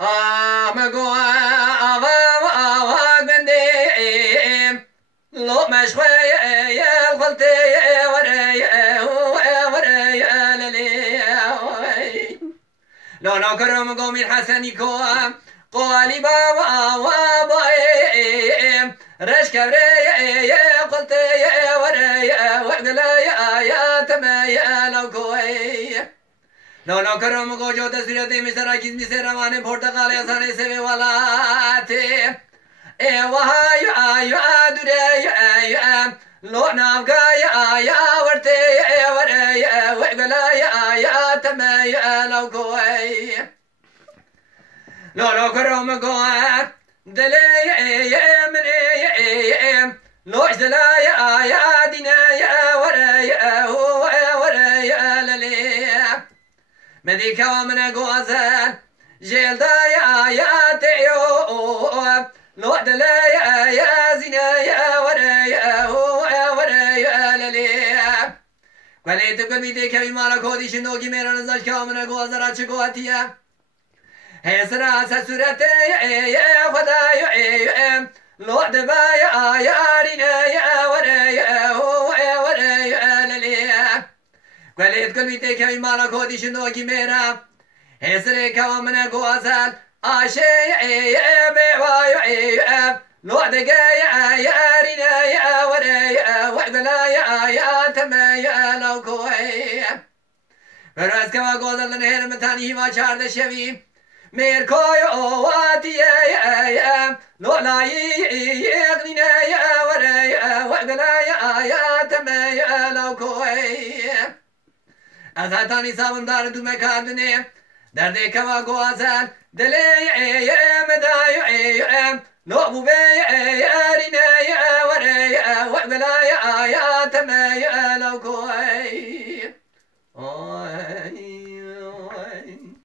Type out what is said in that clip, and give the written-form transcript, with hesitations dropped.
مگو آوا بندیم لو مشخوی الخلطی ورای للی لو کرم قوم الحسني قوالي بابا باي رش كبري قلت يا وري وقلا يا تمي لو كوي لو كرم قوجو تسريتي مستر اكيد مستر روان پرتقال اساني سوي ولاتي اي وهاي يا دري يا لو نافقا يا ورتي وري وقلا يا تمي لو كوي لو كرم قوات دلي مني لو اجدلا يا دينا يا وري للي مديكا ومن قوازان جيلدا يا تيو لو دلا يا زينا يا وري للي قلت قل ميديكا بمالا كودي شنوكي ميرا نزاش كامنا قوازارا چكواتيا هسرا سسرت يا خداي لو دبا يا رينا يا وري للي قلت قلبي تكي مالا كودي شنوكي ميرا هسري كوامنا قوازال آشي بيواي لو دقا يا رينا يا وقلا يا تمي لو كوي فراس كما قوزال نهر متاني ما چارد شوي مير كوي اواتي لو لا يغنينا يا وري وقلا يا تمي لو كوي ازاتاني سامندار دو مكادني دردي كما قوازال دلي مداي لو بو يا رينا يا وري وقلا يا تمي لو كوي